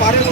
বাড়ির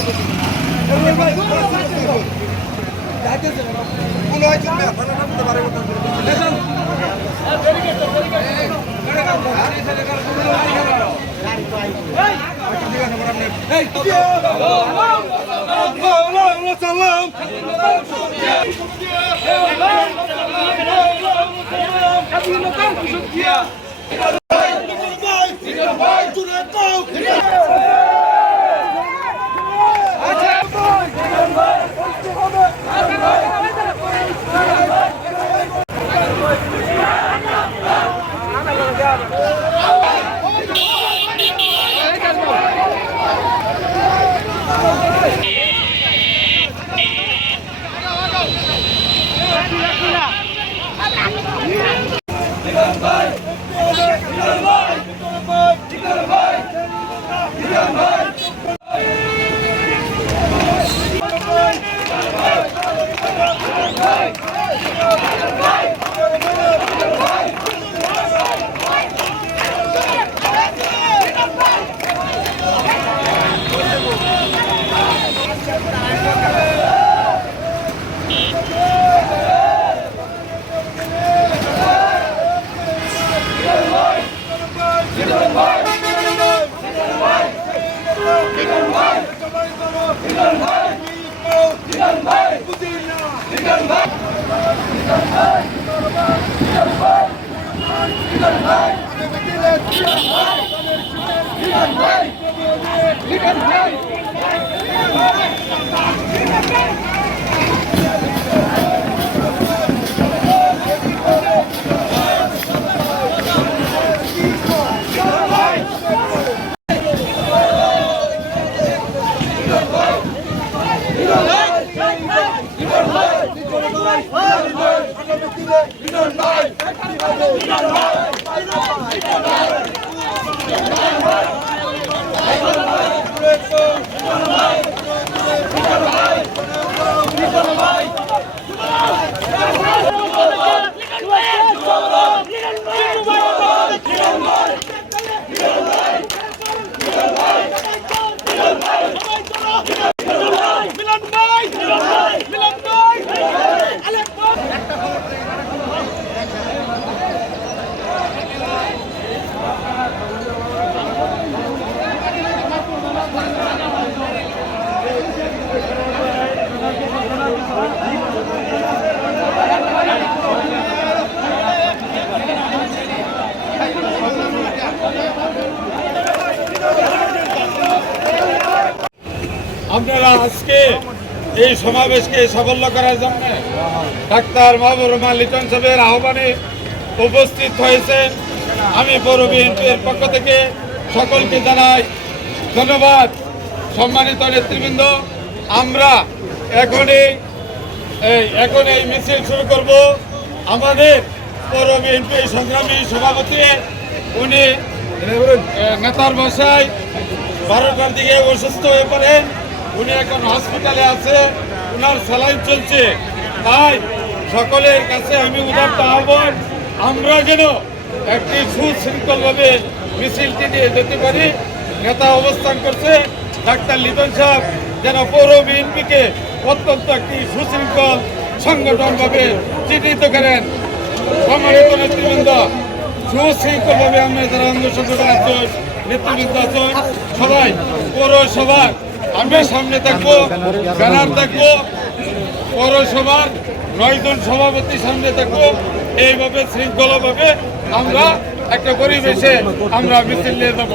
মতো কোনো হয় চলবে থানাটা মতো বাড়ির মতো সালাম মিলন আপনারা আজকে এই সমাবেশকে সাফল্য করার জন্য ডাক্তার মাহবুব রহমান লিটন সাহেবের আহ্বানে উপস্থিত হয়েছেন। আমি পৌর বিএনপির পক্ষ থেকে সকলকে জানাই ধন্যবাদ। সম্মানিত নেতৃবৃন্দ, আমরা এখন এই এখন এই মিছিল শুরু করব। আমাদের পৌর বিএনপি সংগ্রামী সভাপতি, উনি নেতার বাসায় বারোটার দিকে অসুস্থ হয়ে পড়েন। উনি এখন হসপিটালে আছে ওনার স্যালাইন চলছে। তাই সকলের কাছে আমি উদার্ত আহ্বান, আমরা যেন একটি সুশৃঙ্খলভাবে মিছিলটি নিয়ে যেতে পারি। নেতা অবস্থান করছে, ডাক্তার লিটন সাহেব যেন পৌর বিএনপিকে অত্যন্ত একটি সুশৃঙ্খল সংগঠনভাবে চিহ্নিত করেন। সম্মানিত নেতৃবৃন্দ, সুশৃঙ্খলভাবে আমরা যারা অঙ্গ সংগঠন আছেন, নেতৃবৃন্দ আছেন, সবাই পৌরসভার আমি সামনে থাকব ব্যানার থাকব পৌরসভার নয়জন সভাপতি সামনে থাকব এইভাবে, শৃঙ্খলাভাবে আমরা একটা পরিবেশে আমরা মিছিল নিয়ে যাব